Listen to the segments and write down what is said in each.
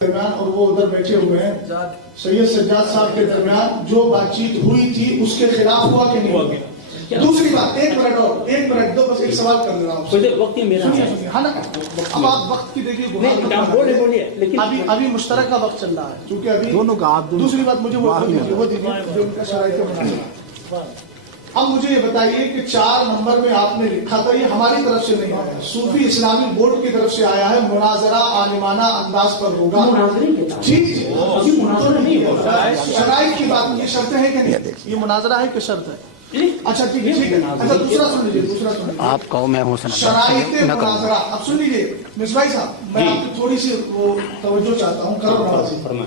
درمیان اور وہ ادھر بیٹھے ہوئے ہیں سید سجاد صاحب کے درمیان جو بات چیت ہوئی تھی اس کے خلاف ہوا کہ نہیں ہوا؟ دوسری بات ایک منٹ دو بس ایک سوال کر رہا ہوں وقت میرا ہے نا اب آپ وقت کی دیکھیے ابھی مشترکہ وقت چل رہا ہے کیونکہ ابھی دونوں کا دوسری بات مجھے وہ دیجیے جو ان کا شرائط مناظرہ۔ اب مجھے یہ بتائیے کہ 4 نمبر میں آپ نے لکھا تھا یہ ہماری طرف سے نہیں آیا صوفی اسلامی بورڈ کی طرف سے آیا ہے مناظرہ عالمانہ انداز پر ہوگا ٹھیک شرائط کی بات یہ شرطیں ہیں کہ نہیں یہ مناظرہ ہے کہ شرط ہے اچھا ٹھیک ہے اچھا دوسرا سن لیجیے آپ کہو میں ہوں شرائط مناظرہ اب سن لیجیے مصباحی صاحب میں آپ کی تھوڑی سی وہ توجہ چاہتا ہوں کرو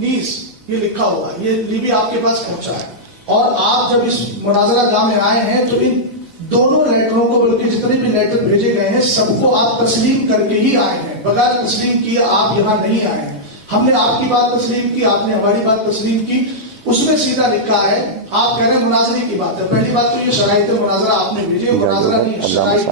نیس یہ لکھا ہوا یہ لیبی آپ کے پاس پہنچا ہے اور آپ جب اس مناظرہ گاہ میں آئے ہیں تو ان دونوں لیٹروں کو بلکہ جتنے بھی لیٹر بھیجے گئے ہیں سب کو آپ تسلیم کر کے ہی آئے ہیں بغیر تسلیم کیے آپ یہاں نہیں آئے ہیں ہم نے آپ کی بات تسلیم کی آپ نے ہماری بات تسلیم کی اس میں سیدھا لکھا ہے آپ کہہ رہے ہیں مناظرے کی بات ہے پہلی بات تو یہ شرائط مناظرہ آپ نے بھیجے مناظرہ نہیں شرائط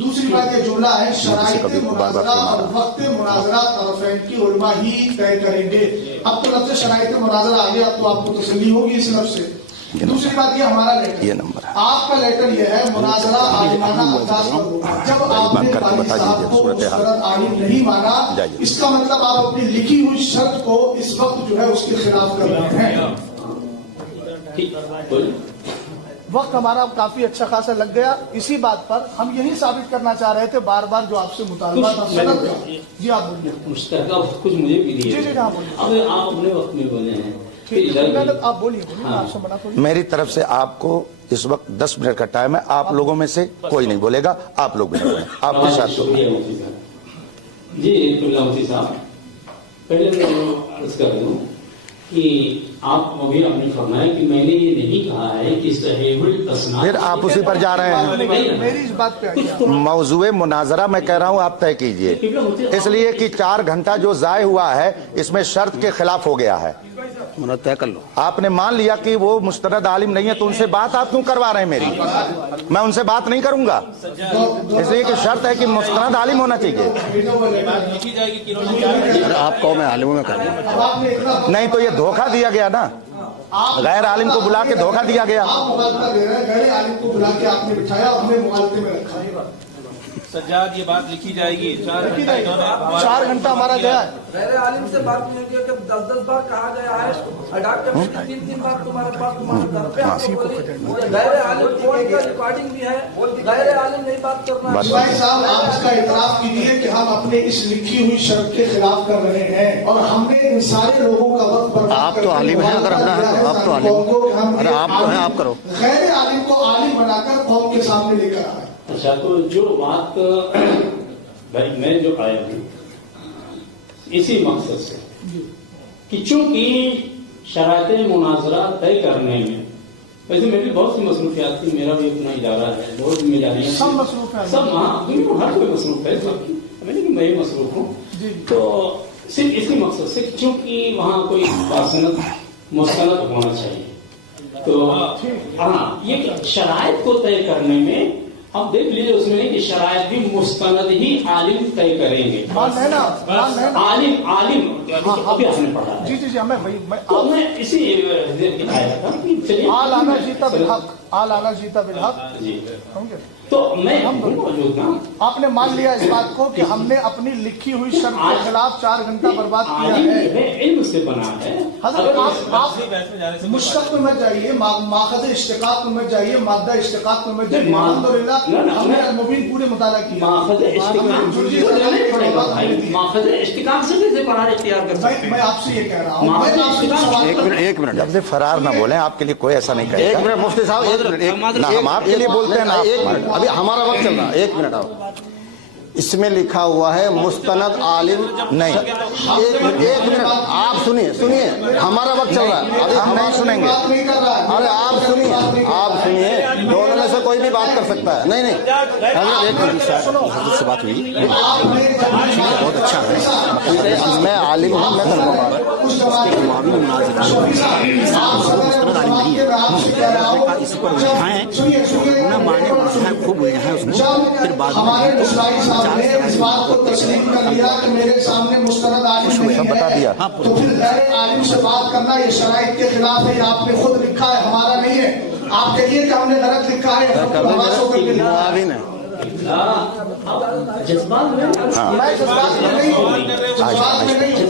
دوسری بات یہ جملہ ہے شرائط مناظرہ اور وقت مناظرہ طرفین کی علماء ہی طے کریں گے اب تو لفظ شرائط مناظرہ آ گیا اب تو آپ کو تسلی ہوگی اس لفظ سے دوسری بات یہ ہمارا لیٹر آپ کا لیٹر یہ ہے مناظرہ عالمانہ انداز پر ہوگا جب آپ نے قاری صاحب کو مسترد عالم نہیں مانا اس کا مطلب آپ اپنی لکھی ہوئی شرط کو اس وقت جو ہے اس کے خلاف کر رہے ہیں وقت ہمارا کافی اچھا خاصا لگ گیا اسی بات پر ہم یہی ثابت کرنا چاہ رہے تھے بار بار جو آپ سے مطالبہ تھا جی آپ بولیے مشترکہ کچھ مجھے بھی جی جی ہاں بولیے آپ اپنے وقت میں بولے ہیں آپ بولیے میری طرف سے آپ کو اس وقت 10 منٹ کا ٹائم ہے آپ لوگوں میں سے کوئی نہیں بولے گا آپ لوگ بھی نہیں بولیں آپ کے ساتھ جی مفتی صاحب پہلے میں عرض کر دوں کہ آپ ابھی آپ نے فرمایا کہ میں نے یہ نہیں کہا ہے کہ صحیح الاسناد پھر آپ اسی پر جا رہے ہیں میری اس بات پہ موضوع مناظرہ میں کہہ رہا ہوں آپ طے کیجئے اس لیے کہ 4 گھنٹہ جو ضائع ہوا ہے اس میں شرط کے خلاف ہو گیا ہے طے کر لو آپ نے مان لیا کہ وہ مستند عالم نہیں ہے تو ان سے بات آپ کیوں کروا رہے ہیں میری میں ان سے بات نہیں کروں گا اس لیے کہ شرط ہے کہ مستند عالم ہونا چاہیے آپ کہو میں عالموں میں کر دوں نہیں تو یہ دھوکہ دیا گیا نا غیر عالم کو بلا کے دھوکہ دیا گیا غیر عالم کو بلا کے آپ نے بٹھایا ہمیں مغالطے میں رکھا سجاد یہ بات لکھی جائے گی 4 گھنٹہ ہمارا گیا ہے غیر عالم سے بات نہیں ہوگی کہ 10 بار کہا گیا ہے ڈاکٹر 3 بار تمہارے پاس تمہارے گھر پہ غیر عالم فون کا ریکارڈنگ بھی ہے غیر عالم نہیں بات کرنا مصباحی صاحب آپ اس کا اعتراف کیجیے کہ ہم اپنے اس لکھی ہوئی شرط کے خلاف کر رہے ہیں اور ہم نے ان سارے لوگوں کا وقت برباد آپ تو عالم ہیں اگر ہم آپ تو عالم ارے آپ تو ہیں آپ کرو غیر عالم کو عالم بنا کر قوم کے سامنے لے کر آئے اچھا تو جو بات بھائی میں جو آیا ہوں اسی مقصد سے کہ چونکہ شرائط مناظرہ طے کرنے میں ویسے میری بہت سی مصروفیات تھی میرا بھی اپنا ادارہ ہے بہت ذمہ داریاں سب مصروف ہیں سب ہاں ہر کوئی مصروف ہے میں کہ میں مصروف ہوں تو صرف اسی مقصد سے چونکہ وہاں کوئی باسند مستند ہونا چاہیے تو ہاں یہ شرائط کو طے کرنے میں اب دیکھ لیجیے اس میں کہ شرائط بھی مستند ہی عالم طے کریں گے عالم ابھی آپ نے پڑھا جی جی جی تو میں اسی آیا تھا کہ آلانہ جیتا بالحق آلانہ جیتا بالحق جی تو میں موجود تھا آپ نے مان لیا اس بات کو کہ ہم نے اپنی لکھی ہوئی شرط کے خلاف 4 گھنٹہ برباد کیا ہے علم سے بنا ہے حضرت آپ مشتق میں مت جائیے ماخذ اشتقاق میں مت جائیے مادہ اشتقاق میں مت جائیے الحمدللہ ہم نے المبین پورے مطالعہ کیا ماخذ اشتقاق سے کیسے قرار اختیار کر سکتے ہیں میں آپ سے یہ کہہ رہا ہوں ایک منٹ لفظ فرار نہ بولیں آپ کے لیے کوئی ایسا نہیں کہے ایک منٹ مفتی صاحب نہ ہم آپ کے لیے بولتے ہیں نا ابھی ہمارا وقت چل رہا ہے 1 منٹ آپ اس میں لکھا ہوا ہے مستند عالم نہیں ایک منٹ آپ سنیے ہمارا وقت چل رہا ہے ابھی ہم نہیں سنیں گے ارے آپ سنیے دونوں میں سے کوئی بھی بات کر سکتا ہے نہیں حضرت ایک منٹ حضرت سے بات ہوئی بہت اچھا ہے میں عالم ہوں میں उस जमाने में शफी साहब, आप सदर जमात के, मैं आपसे कह रहा हूँ, सुनिए सुनिए, जब हमारे मुस्ताई साहब ने इस बात को तस्लीम कर लिया कि मेरे सामने मुस्तनद आलिम नहीं है, तो फिर गैर आलिम से बात करना ये शराइत के खिलाफ है। आपने खुद लिखा है, हमारा नहीं है। आप कहिए कि हमने गलत लिखा है, जज्बात में नहीं हूँ, जज्बात में नहीं हूँ।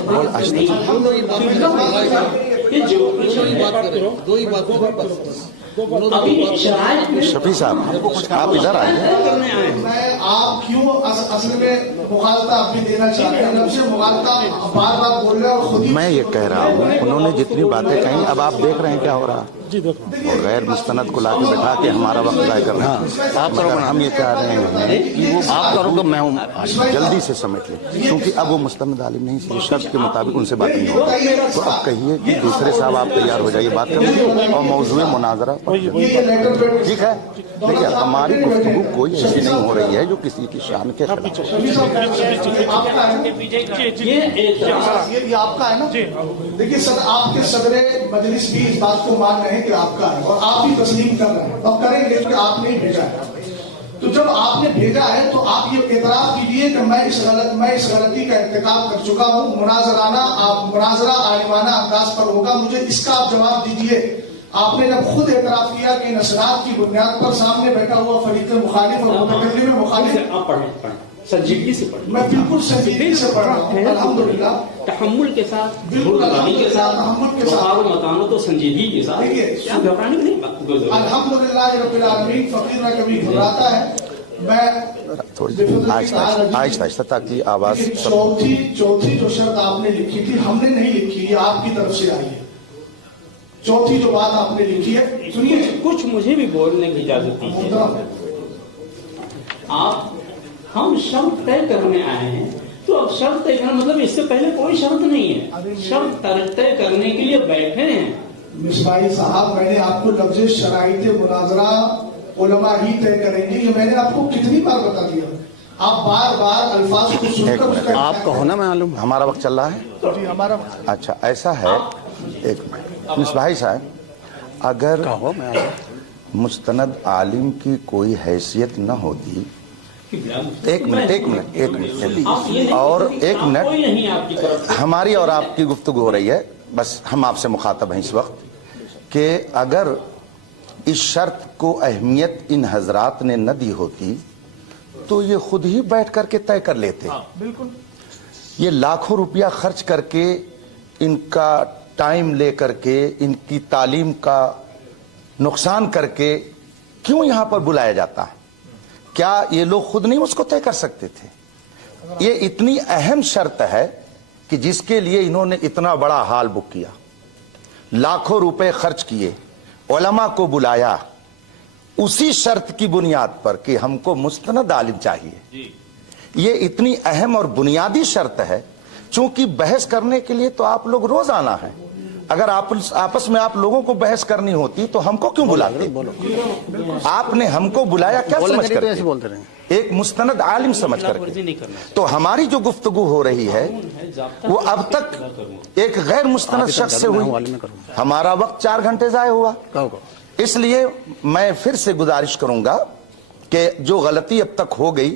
शफी साहब, आप इधर आइए। मैं आप क्यों असल में मुखालता आप भी देना चाहते हैं, नफ्स मुखालता बार बार बोल रहे हैं और खुद ही। मैं ये कह रहा हूँ, उन्होंने जितनी बातें कही, अब आप देख रहे हैं क्या हो रहा है। और गैर मुस्तनद को लाके बैठा के हमारा वक्त ज़ाया कर रहे हैं। आप करो, हम ये कह रहे हैं कि वो आप करो तो मैं जल्दी से समेट लें, क्योंकि अब वो मुस्तनद आलिम नहीं, इस शर्त के मुताबिक उनसे बात नहीं होगी। तो अब कहिए कि दूसरे साहब आप तैयार हो जाइए बात करने और मौजूद मुनाजरा। ठीक है, देखिए हमारी गुफ्तगू कोई ऐसी नहीं हो रही है जो किसी की शान के खिलाफ। ये आपका है ना। देखिए सर, आपके सदरे मजलिस भी इस बात को मान रहे हैं कि आपका है और आप भी तस्लीम कर रहे हैं और करेंगे कि आपने ही भेजा है। तो जब आपने भेजा है तो आप ये एतराफ कीजिए कि मैं इस गलती का इर्तिकाब कर चुका हूँ। मुनाजरा आलिमाना अंदाज पर होगा, मुझे इसका आप जवाब दीजिए। आपने जब खुद एतराफ किया कि नसरात की बुनियाद पर सामने बैठा हुआ फरीक मुखालिफ और मुतकल्लिम मुखालिफ, आप पढ़ें संजीदगी से पढ़ें। मैं बिल्कुल संजीदगी से पढ़ रहा हूँ, अल्हम्दुलिल्लाह, तहम्मुल के साथ, बिल्कुल के साथ, तहम्मुल के साथ, मतानो तो संजीदगी के साथ। देखिए घबराने की नहीं, अल्हम्दुलिल्लाह रब्बिल आलमीन, फकीर में कभी घबराता है। मैं थोड़ी आहिस्ता ताकि आवाज। चौथी जो शर्त आपने लिखी थी, हमने नहीं लिखी, ये आपकी तरफ से आई है। चौथी जो बात आपने लिखी है, सुनिए, कुछ मुझे भी बोलने की इजाजत दीजिए। आप हम शर्त तय करने आए हैं, तो अब शर्त तय करना मतलब इससे पहले कोई शर्त नहीं है, शर्त तय करने के लिए बैठे हैं। मिसबाई साहब, मैंने आपको लफ्ज़ शराइत मुनाजरा उलमा ही तय करेंगे, ये मैंने आपको कितनी बार बता दिया। आप बार बार अल्फाज को सुनकर आप कहो ना, मैं मालूम हमारा वक्त चल रहा है तो हमारा। अच्छा ऐसा है, एक मिनट मिसबाई साहब, अगर मुस्तनद आलिम की कोई हैसियत न होती, एक मिनट और एक मिनट, हमारी और आपकी गुफ्तगू हो रही है, बस हम आपसे मुखातब हैं इस वक्त कि अगर इस शर्त को अहमियत इन हजरात ने न दी होती तो ये खुद ही बैठ करके तय कर लेते। बिल्कुल, ये लाखों रुपया खर्च करके, इनका टाइम ले करके, इनकी तालीम का नुकसान करके क्यों यहां पर बुलाया जाता है? क्या ये लोग खुद नहीं उसको तय कर सकते थे? ये इतनी अहम शर्त है कि जिसके लिए इन्होंने इतना बड़ा हाल बुक किया, लाखों रुपए खर्च किए, उलमा को बुलाया, उसी शर्त की बुनियाद पर कि हमको मुस्तनद आलिम चाहिए। ये इतनी अहम और बुनियादी शर्त है, चूंकि बहस करने के लिए तो आप लोग रोज आना है। अगर आपस में आप लोगों को बहस करनी होती तो हमको क्यों बुलाते? आपने हमको बुलाया क्या समझ कर? एक मुस्तनद आलिम समझ करके। तो हमारी जो गुफ्तगू हो रही है वो अब तक एक गैर मुस्तनद शख्स से हुई। हमारा वक्त 4 घंटे ज़ाया हुआ। इसलिए मैं फिर से गुजारिश करूंगा कि जो गलती अब तक हो गई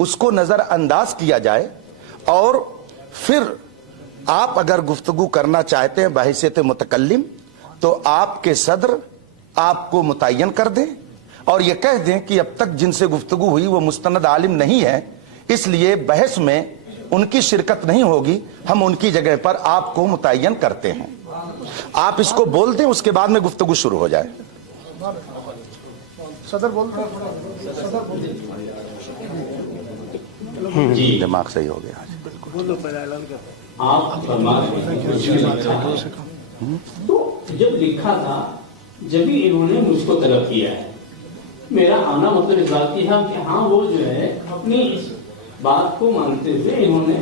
उसको नजरअंदाज किया जाए, और फिर आप अगर गुफ्तगू करना चाहते हैं बहैसियत मुतकल्लिम तो आपके सदर आपको मुतय्यन कर दें और ये कह दें कि अब तक जिनसे गुफ्तगू हुई वो मुस्तनद आलिम नहीं है, इसलिए बहस में उनकी शिरकत नहीं होगी, हम उनकी जगह पर आपको मुतय्यन करते हैं। आप इसको बोल दें, उसके बाद में गुफ्तगू शुरू हो जाए। सदर बोल जी, दिमाग सही हो गया। आप तो जब लिखा था, जब भी इन्होंने मुझको तलब किया है, मेरा आना मतलब इस बात की है कि हाँ वो जो है अपनी इस बात को मानते हुए इन्होंने,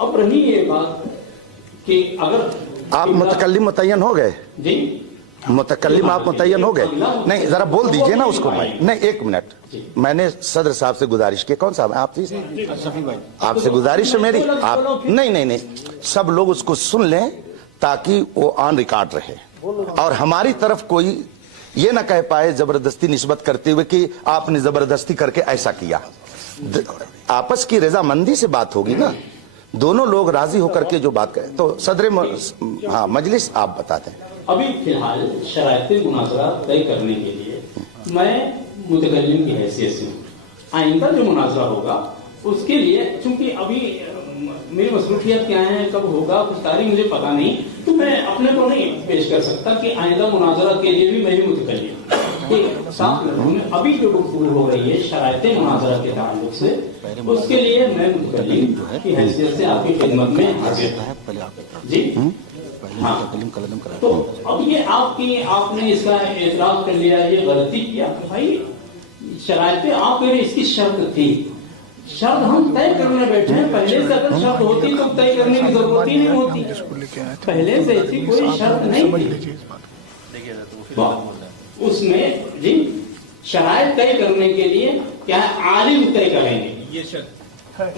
अब रही ये बात कि अगर आप मुतकल्लिम मुतय्यन हो गए जी, मुतकल्लिम आप मुतय्यन हो गए? नहीं, जरा बोल दीजिए ना उसको भाई। नहीं, एक मिनट, मैंने सदर साहब से गुजारिश की। कौन साहब? आप थी? आपसे गुजारिश है मेरी। आप नहीं, सब लोग उसको सुन लें ताकि वो ऑन रिकॉर्ड रहे और हमारी तरफ कोई ये ना कह पाए जबरदस्ती निस्बत करते हुए कि आपने जबरदस्ती करके ऐसा किया। आपस की रजामंदी से बात होगी ना, दोनों लोग राजी होकर के जो बात करें। तो सदर मजलिस आप बताते हैं। अभी फिलहाल शरायत मुनाजरा तय करने के लिए मैं मुतकल्लिम की हैसियत से हूँ। आइंदा जो मुनाजरा होगा उसके लिए, चूंकि अभी मेरी मसरूफियत क्या है, कब होगा, कुछ तारीख मुझे पता नहीं, तो मैं अपने को नहीं पेश कर सकता कि आइंदा मुनाजरा के लिए भी मैं भी मुतकल्लिम। साथ में अभी जो गुफ्तगू हो रही है शरायत मुनाजरा के ताल्लुक से, उसके लिए मैं मुतकल्लिम की हैसियत से आपकी खिदमत में हाजिर हूं। जी हाँ, तो अब ये आपने इसका एतराज कर लिया, ये गलती किया। भाई शरायतें आप कह रहे इसकी शर्त थी, शर्त हम तय करने बैठे हैं। पहले से अगर शर्त होती तो तय करने की जरूरत ही नहीं होती। पहले से ऐसी कोई शर्त नहीं थी। उसमें जी शरायत तय करने के लिए क्या है, आलिम तय करेंगे, ये शर्त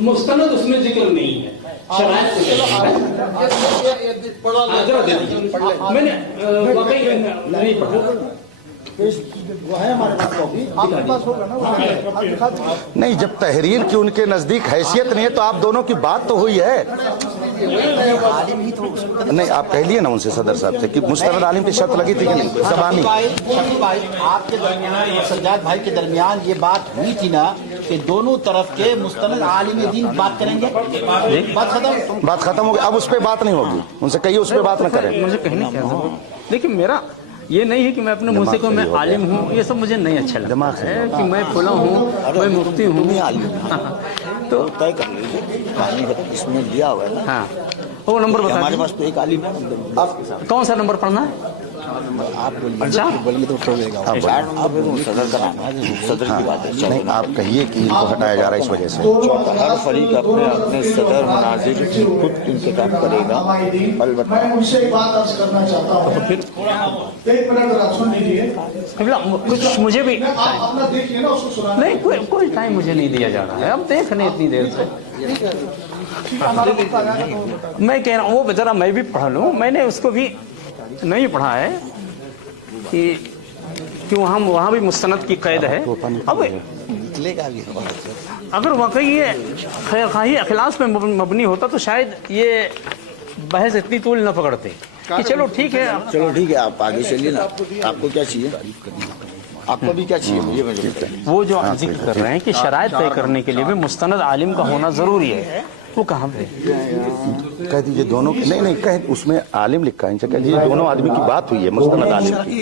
मुस्तनद उसमें जिक्र नहीं है। शरायत मैंने वाकई नहीं पढ़ा, वो है हमारे पास, आपके पास होगा ना? नहीं, जब तहरीर की उनके नजदीक हैसियत नहीं है तो आप दोनों की बात तो हुई है। नहीं, आप कह लिए ना उनसे सदर साहब से कि मुस्तनद आलिम की शर्त लगी थी कि नहीं? ज़बानी शफी भाई आपके दरमियान, सज्जाद भाई के दरमियान ये बात हुई थी ना कि दोनों तरफ के मुस्तनद आलिम दीन बात करेंगे, बात खत्म हो गई। अब उस पर बात नहीं होगी, उनसे कहिए उस पर बात न करें। मुझे कहने क्या जरूरत। देखिए मेरा ये नहीं है कि मैं अपने मुंह से कहूं मैं आलिम हूँ, ये सब मुझे नहीं अच्छा लगता है कि मैं फुला हूँ, मैं मुफ्ती हूँ। तो तय कर लीजिए, इसमें दिया हुआ है ना। हाँ, वो नंबर बता। हमारे पास तो एक आलिम है। कौन सा नंबर पढ़ना है? आप बोलिए तो ठोकेगा। सदर का नाम है, सदर की बात है। नहीं, आप कहिए कि इनको हटाया जा रहा है इस वजह से। हर फरीक अपने अपने सदर मुनाजिर खुद इंतखाब करेगा। मैं उनसे एक बात अर्ज करना चाहता हूँ, फिर एक मिनट जरा सुन लीजिए। कुछ मुझे भी आप अपना देखिए ना, उसको सुना नहीं, कोई टाइम मुझे नहीं दिया जा रहा है। अब देख रहे इतनी देर से मैं कह रहा हूँ वो जरा मैं भी पढ़ लूँ। मैंने उसको भी नहीं पढ़ा है कि वहाँ भी मुस्तनद की कैद है। अब अगर वाकई ये खैरखाही अखलास पे मबनी होता तो शायद ये बहस इतनी तूल न पकड़ते कि चलो ठीक है, आप आगे चलिए ना। आपको क्या चाहिए? आपको भी क्या चाहिए? मुझे वो जो जिक्र कर रहे हैं कि शरायत तय करने के लिए भी मुस्तनद आलिम का होना जरूरी है, वो कहाँ पे? कह दीजिए दोनों। नहीं, कह उसमें आलिम लिखा है, इनसे कह दीजिए दोनों आदमी की बात हुई है मुस्तनद आलिम की।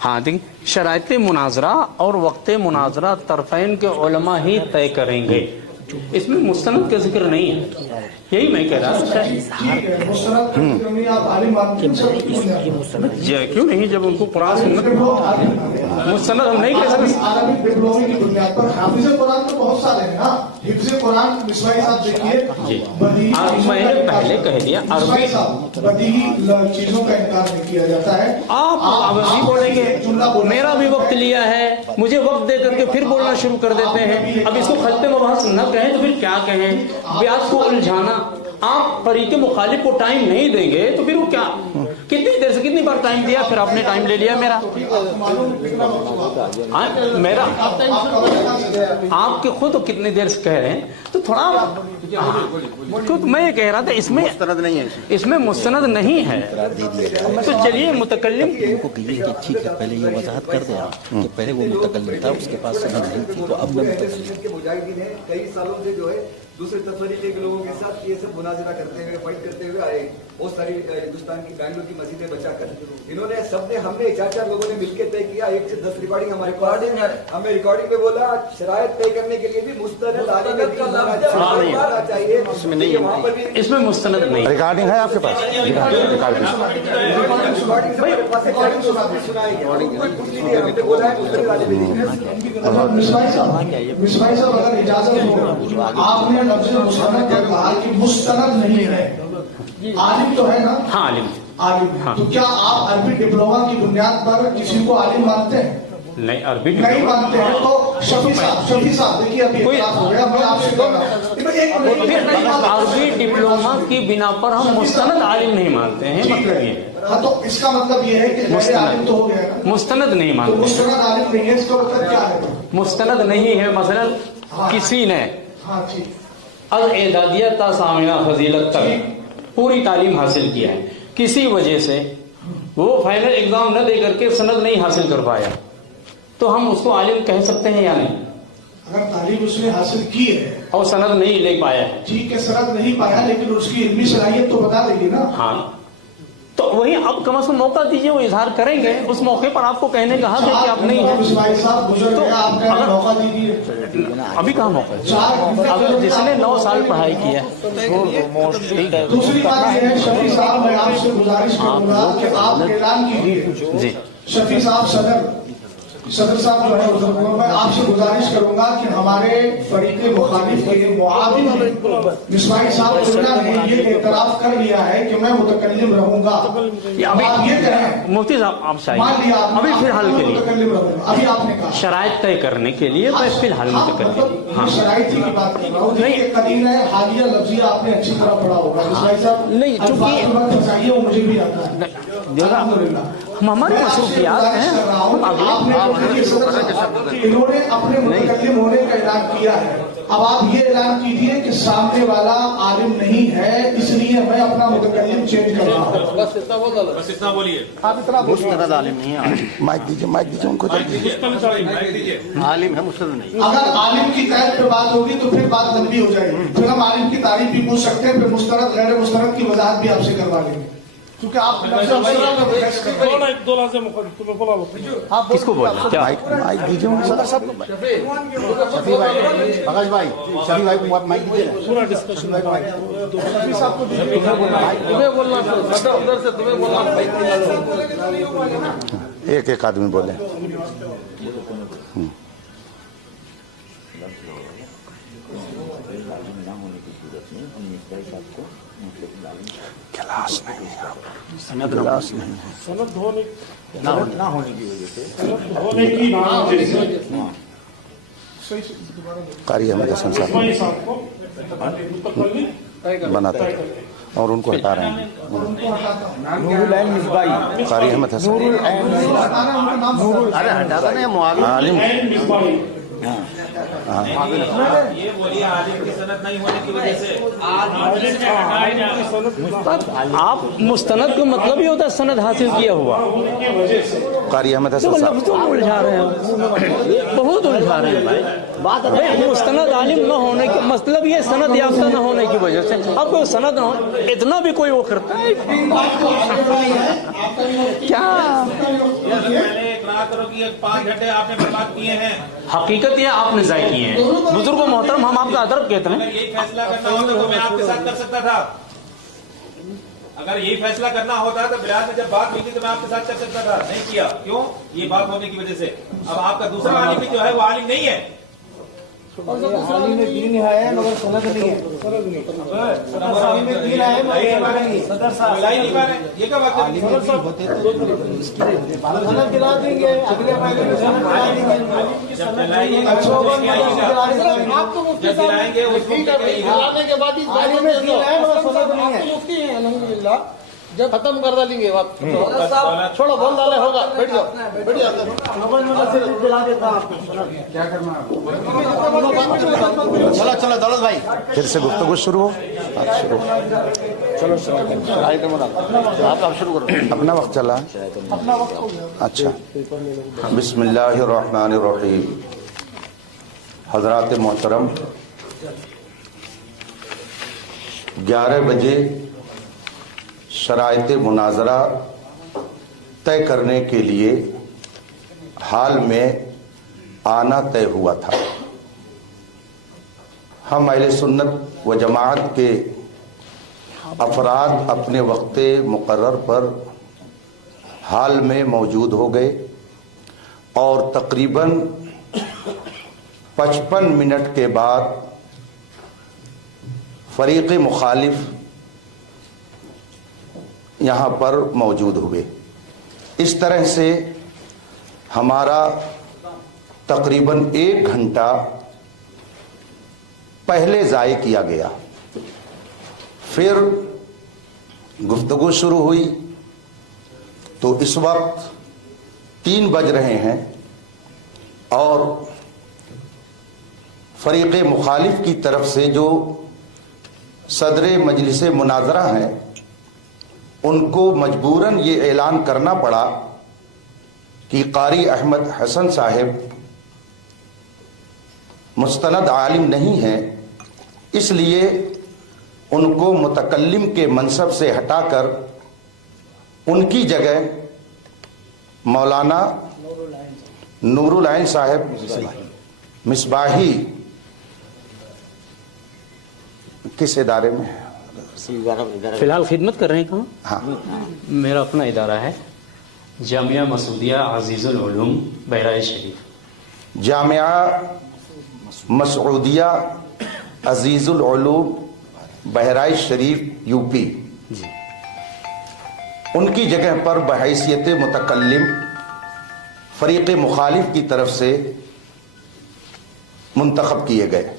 हाँ, देखिए शरायत मुनाजरा और वक्त मुनाजरा तरफैन के उलमा ही तय करेंगे, इसमें मुस्तनद का जिक्र नहीं है। यही मैं कह रहा हूँ। क्यों नहीं, जब उनको कुरान मुस्तनद हम नहीं कह सकते। अरबिक डिप्लोमे की बुनियाद पर हाफिज़ कुरान तो बहुत सारे हैं ना। हिफ्ज़ कुरान मिसवाई साहब देखिए, मैंने पहले कह दिया अरबी बदीही चीजों का इनकार नहीं किया जाता है। आप अभी बोलेंगे मेरा भी वक्त लिया है, मुझे वक्त दे करके फिर बोलना शुरू कर देते हैं। अब इसको खत्ते मबाहस न कहें तो फिर क्या कहें? ब्याज को उलझाना, आप फरीक मुखालिफ को टाइम नहीं देंगे तो फिर वो क्या, कितनी देर से कितनी बार टाइम दिया, फिर आपने टाइम ले लिया मेरा। आपके खुद कितनी देर से कह रहे हैं, तो थोड़ा खुद मैं ये कह रहा था इसमें मुस्तनद नहीं है, इसमें मुस्तनद नहीं है। तो चलिए मुतकल्लिम को कहिए कि ठीक है, पहले ये वजाहत कर दिया कि पहले वो मुतकल्लिम था, उसके पास सनद नहीं थी, तो अब मैं मुतकल्लिम। मुजाहिदीन है कई सालों से जो है दूसरे तफरीके के लोगों के साथ ये सब मुनाजरा करते हुए, फाइट करते हुए आए। बहुत सारी हिंदुस्तान की बैंगलोर की मस्जिदें बचाकर इन्होंने सबने, हमने 4-4 लोगों ने मिलकर तय किया, 1 से 10 रिकॉर्डिंग हमारे रिकॉर्डिंग है। हमें रिकॉर्डिंग में बोला शरायत तय करने के लिए भी मुस्तनद आलिम चाहिए, इसमें नहीं है, इसमें मुस्तनद नहीं। रिकॉर्डिंग है आपके पास? मिसवाई साहब अगर इजाजत हो, आपने लफ्ज़ मुस्तनद कहा कि मुस्तनद नहीं है, आलिम तो है ना? हाँ आलिम। عالم ہے تو کیا آپ عربی ڈپلوما کی بنیاد پر کسی کو عالم مانتے ہیں؟ نہیں، عربی نہیں مانتے ہیں تو شفیع صاحب دیکھیے ابھی اختلاف ہو گیا، میں آپ سے کہہ رہا ہوں عربی ڈپلوما کی بنا پر ہم مستند عالم نہیں مانتے ہیں، مطلب یہ ہے۔ ہاں تو اس کا مطلب یہ ہے کہ غیر عالم تو ہو گیا نا، مستند نہیں تو مانتے، مستند عالم نہیں ہے، اس کا مطلب کیا ہے؟ مستند نہیں ہے۔ مثلا کسی نے ہاں ٹھیک، الاعدادیہ تا ثامنہ فضیلت تک پوری تعلیم حاصل کیا ہے، کسی وجہ سے وہ فائنل ایگزام نہ دے کر کے سند نہیں حاصل کر پایا، تو ہم اس کو عالم کہہ سکتے ہیں یا نہیں؟ اگر تعلیم اس نے حاصل کی ہے اور سند نہیں لے پایا ہے، ٹھیک ہے، سند نہیں پایا لیکن اس کی علمی صلاحیت تو بتا دے گی نا۔ ہاں تو وہی اب کم از کم موقع دیجیے، وہ اظہار کریں گے، اس موقع پر آپ کو کہنے کا حق ہے کہ آپ نہیں ہیں۔ بھائی صاحب گزر گیا، آپ کا موقع دیجیے۔ ابھی کہاں موقع ہے؟ اگر جس نے 9 سال پڑھائی کی ہے۔ دوسری بات یہ ہے شفیع صاحب، میں آپ سے گزارش کروں گا کہ آپ اعلان کیجیے۔ جی شفیع صاحب صدر صاحب جو ہے میں آپ سے گزارش کروں گا کہ ہمارے فریق مخالف کے معاون مصباحی صاحب نے یہ اعتراف کر لیا ہے کہ میں متکلم رہوں گا۔ آپ یہ کہیں مفتی صاحب، آپ مان لیا ابھی فی الحال کے لیے متکلم رہوں گا، ابھی آپ نے کہا شرائط طے کرنے کے لیے میں فی الحال متکلم۔ ہاں شرائط کی بات کر رہا ہوں، نہیں قدیم ہے، حالیہ لفظیہ آپ نے اچھی طرح پڑھا ہوگا مصباحی صاحب، نہیں چونکہ چاہیے وہ مجھے بھی آتا ہے الحمدللہ۔ ہم ہماری مصروفیات ہیں، انہوں نے اپنے متکلم ہونے کا اعلان کیا ہے، اب آپ یہ اعلان کیجئے کہ سامنے والا عالم نہیں ہے اس لیے میں اپنا متکلم چینج کر رہا ہوں۔ بس اتنا بولیے، آپ اتنا مستند عالم نہیں ہے، مائک دیجیے ان کو عالم ہے، مستند نہیں۔ اگر عالم کی قید پہ بات ہوگی تو پھر بات لمبی ہو جائے گی، پھر ہم عالم کی تعریف بھی پوچھ سکتے ہیں، پھر مستند غیر مستند کی وضاحت بھی آپ سے کروا لیں گے، کیونکہ آپ کس کو بولنا کیا؟ مائک دیجیے صدر صاحب کو۔ شفیع بھائی، بغش بھائی، شفیع بھائی کو مائک دیجیے۔ ایک آدمی بولے۔ کلاس نہیں ہے، کلاس نہیں ہے، نہ ہونے کی وجہ سے قاری احمد حسن صاحب بناتا ہے اور ان کو ہٹا رہے ہیں۔ قاری احمد حسن عالم، یہ بولیے عالم کی سند نہیں ہونے کی وجہ سے آپ مستند کا مطلب ہی ہوتا ہے سند حاصل کیا ہوا۔ قاری احمد حسن صاحب لفظوں میں الجھا رہے ہیں، بہت الجھا رہے ہیں بھائی۔ مستند عالم نہ ہونے کا مطلب یہ سند یافتہ نہ ہونے کی وجہ سے، اب کوئی سند نہ ہو اتنا بھی کوئی وہ کرتا ہے کیا؟ کرو کہ 5 گھنٹے آپ نے برباد کیے ہیں۔ حقیقت یہ آپ نے ضائع کیے ہیں بزرگ و محترم، ہم آپ کا ادب کہتے ہیں۔ اگر یہی فیصلہ کرنا ہوتا تو میں آپ کے ساتھ کر سکتا تھا، اگر یہی فیصلہ کرنا ہوتا تو بلاد میں جب بات ہوئی تھی تو میں آپ کے ساتھ کر سکتا تھا، نہیں کیا، کیوں؟ یہ بات ہونے کی وجہ سے اب آپ کا دوسرا عالم بھی جو ہے وہ عالم نہیں ہے، عالم دین ہے مگر سند نہیں ہے، عالم دین ہے مگر یہ کیا بات ہے؟ سند دلا دیں گے اگلے مہینے میں، سند دلا دیں گے جب دلائیں گے اس کو دلانے کے بعد عالم دین ہے مگر سند نہیں ہے۔ الحمدللہ جب ختم کر ڈالیں گے وقت چھوڑو بول ڈالے ہوگا، بیٹھ جاؤ بیٹھ جاؤ، دلا دیتا کیا کرنا ہے۔ چلو دولت بھائی، پھر سے گفتگو شروع ہو، آپ شروع چلو آپ شروع کرو۔ اپنا وقت چلا، اپنا وقت ہو گیا۔ اچھا، بسم اللہ الرحمن الرحیم۔ حضرات محترم، 11 بجے شرائط مناظرہ طے کرنے کے لیے حال میں آنا طے ہوا تھا۔ ہم اہل سنت و جماعت کے افراد اپنے وقت مقرر پر حال میں موجود ہو گئے اور تقریباً 55 منٹ کے بعد فریق مخالف यहाँ पर मौजूद हुए। इस तरह से हमारा तकरीबन 1 घंटा पहले ज़ाय किया गया। फिर गुफ्तगू शुरू हुई तो इस वक्त 3 बज रहे हैं और फरीक़े मुखालिफ की तरफ से जो सदर मजलिस मुनाजरा हैं उनको मजबूरन ये ऐलान करना पड़ा कि कारी अहमद हसन साहब मुस्तनद आलिम नहीं है, इसलिए उनको मुतकल्लिम के मनसब से हटाकर उनकी जगह मौलाना नूरुल आइन साहब मिसबाही किस इदारे में फिलहाल खिदमत कर रहे हैं कहाँ? हाँ, मेरा अपना इदारा है जामिया मसूदिया अजीजुल उलूम बहराइच शरीफ। जामिया मसूदिया अजीजुल उलूम बहराइच शरीफ यूपी। उनकी जगह पर बहैसियत मुतकल्लिम फरीक़े मुखालिफ की तरफ से मुंतखब किए गए।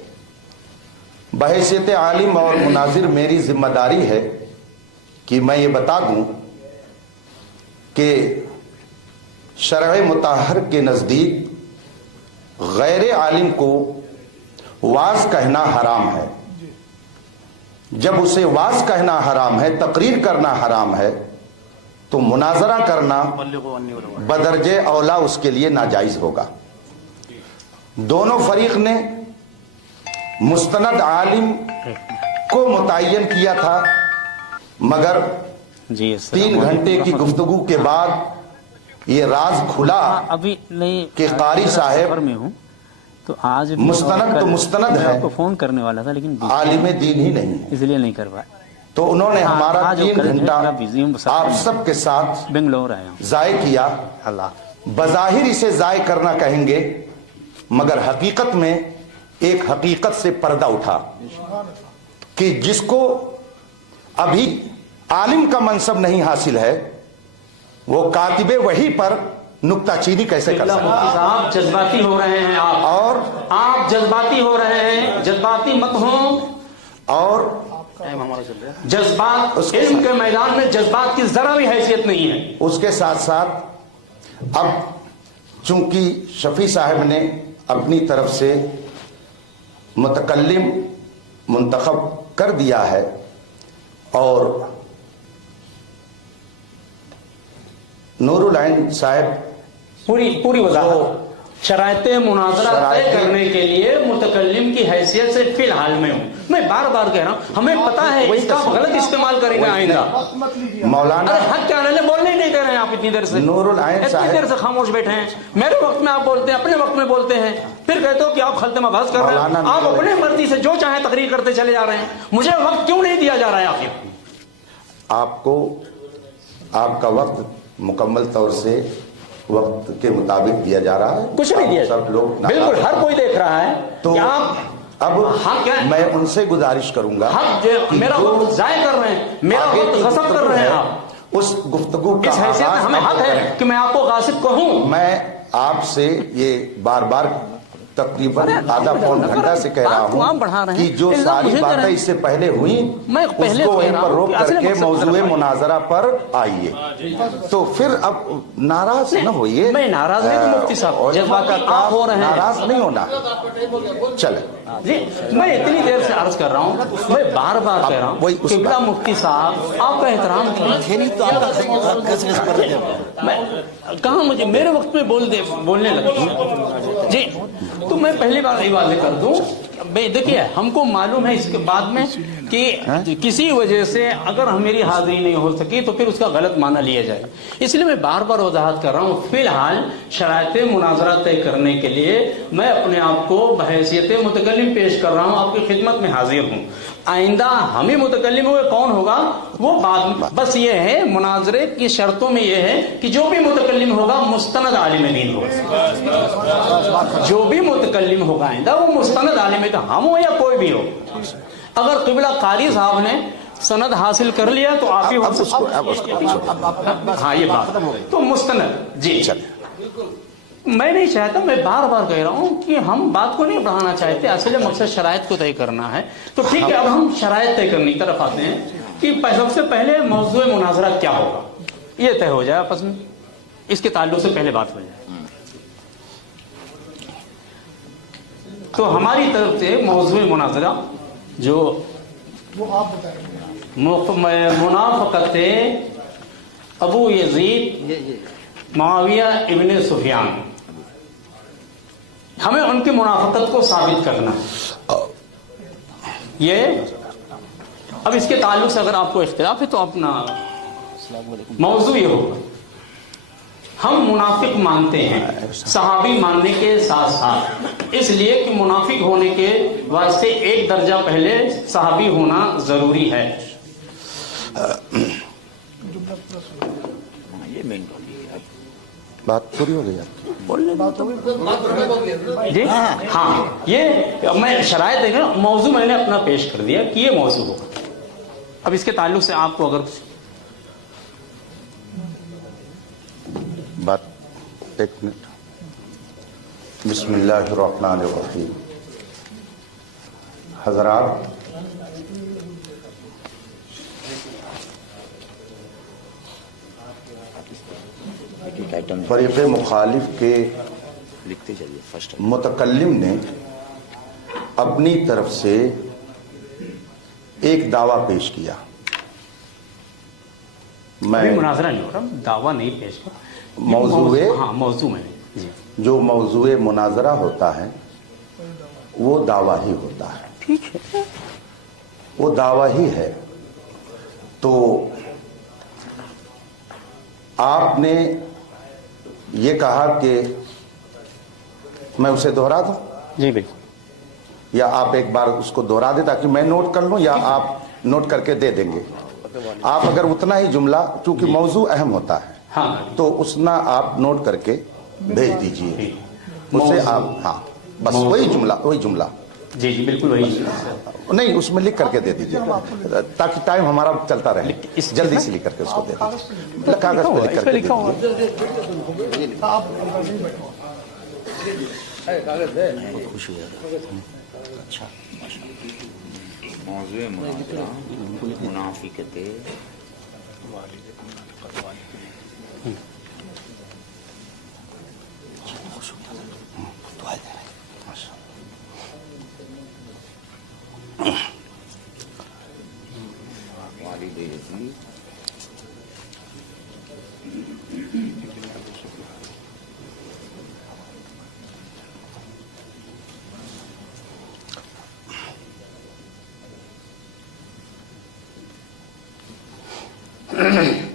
बहैसियत आलिम और मुनाजिर मेरी जिम्मेदारी है कि मैं ये बता दूं कि शरअ मुताहर के नज़दीक गैर आलिम को वाज कहना हराम है। जब उसे वाज कहना हराम है, तकरीर करना हराम है, तो मुनाजरा करना बदरजे औला उसके लिए नाजायज होगा। दोनों फरीक ने मुस्तनद आलिम को मुतय्यन किया था, मगर 3 घंटे की गुफ्तगू के बाद ये राज खुला अभी नहीं कि कारी साहब में हूँ तो आज मुस्तनद तो मुस्तनद है, आपको फोन करने वाला था लेकिन आलिम दीन ही नहीं है, इसलिए नहीं कर पाया। तो उन्होंने हमारा आज 3 घंटा आप सब सबके साथ बेंगलोर आया हूँ। जाय किया। अल्लाह बज़ाहिर इसे जाय करना कहेंगे, मगर हकीकत में एक हकीकत से पर्दा उठा कि जिसको अभी आलिम का मनसब नहीं हासिल है वो कातिबे वही पर नुक्ताचीनी कैसे कर सकता है। आप जज्बाती हो रहे हैं, आप जज्बाती हो रहे हैं, जज्बाती मत हो। और जज्बात इल्म के मैदान में जज्बात की जरा भी हैसियत नहीं है। उसके साथ साथ अब चूंकि शफी साहब ने अपनी तरफ से मुतकल्लिम मुंतखब कर दिया है और नूरुल आइन साहब पूरी वजाहत शरायते मुनाजरा तय करने के लिए मुतकल्लिम की हैसियत से फिलहाल में हूँ। मैं बार बार कह रहा हूँ, हमें पता है इसका गलत इस्तेमाल करेंगे आइंदा। मौलाना हक क्या बोलने नहीं दे रहे हैं आप इतनी देर से, नूरुल आइन इतनी देर से खामोश बैठे हैं। मेरे वक्त में आप बोलते हैं, अपने वक्त में बोलते हैं, फिर कहते हो कि आप खलते मबाज कर रहे हैं। आप अपने मर्जी से जो चाहे तकरीर करते चले जा रहे हैं। मुझे वक्त क्यों नहीं दिया जा रहा है? आपको आपका वक्त मुकम्मल तौर से वक्त के मुताबिक दिया जा रहा है। कुछ नहीं दिया, सब लोग बिल्कुल हर कोई देख रहा है। तो आप अब मैं उनसे गुजारिश करूंगा, मेरा वक्त जाया कर रहे हैं, मेरा वक्त गसब कर रहे हैं आप। उस गुफ्तगू का हैसियत में हमें हक है कि मैं आपको गासिब कहूं। मैं आपसे ये बार बार तकरीबन आधा पौन घंटा से कह रहा हूँ कि जो सारी बातें इससे पहले हुई उसको वहीं पर रोक करके मौजूए मुनाजरा पर आइए। तो फिर अब नाराज न होइए। मैं नाराज नहीं, तो मुफ्ती साहब आप हो रहे हैं, नाराज नहीं होना। चले जी, मैं इतनी देर से अर्ज कर रहा हूँ, मैं बार बार कह रहा हूँ किबला मुफ्ती साहब आपका एहतराम मैं कहा मुझे मेरे वक्त में बोलने लगे जी। तो मैं पहली बार ये वादे कर दूं, देखिए हमको मालूम है इसके बाद में कि किसी वजह से अगर मेरी हाजिरी नहीं हो सकी तो फिर उसका गलत माना लिया जाए। इसलिए मैं बार बार वजाहत कर रहा हूँ, फिलहाल शरायते मुनाजरा तय करने के लिए मैं अपने आप को बहैसियत मुतकल्लिम पेश कर रहा हूँ, आपकी खिदमत में हाजिर हूँ। आइंदा हम ही मुतकल्लिम हुए, कौन होगा वो बाद में। बस ये है मुनाजरे की शर्तों में ये है कि जो भी मुतकल्लिम होगा मुस्तनद आलिम दीन होगा। जो भी मुतकल्लिम होगा आइंदा वो मुस्तनद आलिम दीन, हम हो या कोई भी हो। अगर क़िबला कारी साहब ने सनद हासिल कर लिया तो आप ही अब उसको हाँ ये बात तो मुस्तनद जी चले। मैं नहीं चाहता, मैं बार बार कह रहा हूँ कि हम बात को नहीं बढ़ाना चाहते, असल मकसद शराइत को तय करना है। तो ठीक है, अब हम शराइत तय करने की तरफ आते हैं कि सबसे पहले मौजूद मुनाजरा क्या होगा, ये तय हो जाए आपस में, इसके ताल्लुक से पहले बात हो जाए। तो हमारी तरफ से मौजूद मुनाजरा जो वो आप बताएंगे। मुनाफकत अबू यजीद मुआविया इब्न सुफियान, हमें उनकी मुनाफकत को साबित करना है। ये अब इसके ताल्लुक से अगर आपको इख्तिलाफ है तो अपना मौजू ये होगा, हम मुनाफिक मानते हैं सहाबी मानने के साथ साथ, इसलिए कि मुनाफिक होने के वास्ते एक दर्जा पहले सहाबी होना जरूरी है। ये मेन बात पूरी हो गई आपकी? जी हाँ, ये मैं शरायत देख रहा हूं, मौजू मैंने अपना पेश कर दिया कि ये मौजू होगा। अब इसके ताल्लुक से आपको अगर बात, एक मिनट। बिस्मिल्लाहिर्रहमानिर्रहीम। हज़रात, फरीक़े मुखालिफ के लिखते चलिए। फर्स्ट मुतकल्लिम ने अपनी तरफ से एक दावा पेश किया। अभी मुनाजरा नहीं हो रहा, दावा नहीं पेश कर, मौजूए, हाँ मौजू में जी, जो मौजूए मुनाजरा होता है वो दावा ही होता है। ठीक है, वो दावा ही है। तो आपने ये कहा कि मैं उसे दोहरा दूं, जी बिल्कुल, या आप एक बार उसको दोहरा दें ताकि मैं नोट कर लूं, या आप नोट करके दे देंगे। आप अगर उतना ही जुमला, चूंकि मौजू अहम होता है, हाँ तो उतना आप नोट करके भेज दीजिए उसे। आप हाँ बस वही जुमला जी जी बिल्कुल वही, नहीं उसमें लिख करके दे दीजिए ताकि टाइम हमारा चलता रहे। जल्दी से लिख करके उसको दे दीजिए, कागज पे लिख करके दे दीजिए। खुश हो जाता। अच्छा मौजूद मुनाफिकते Mm-hmm.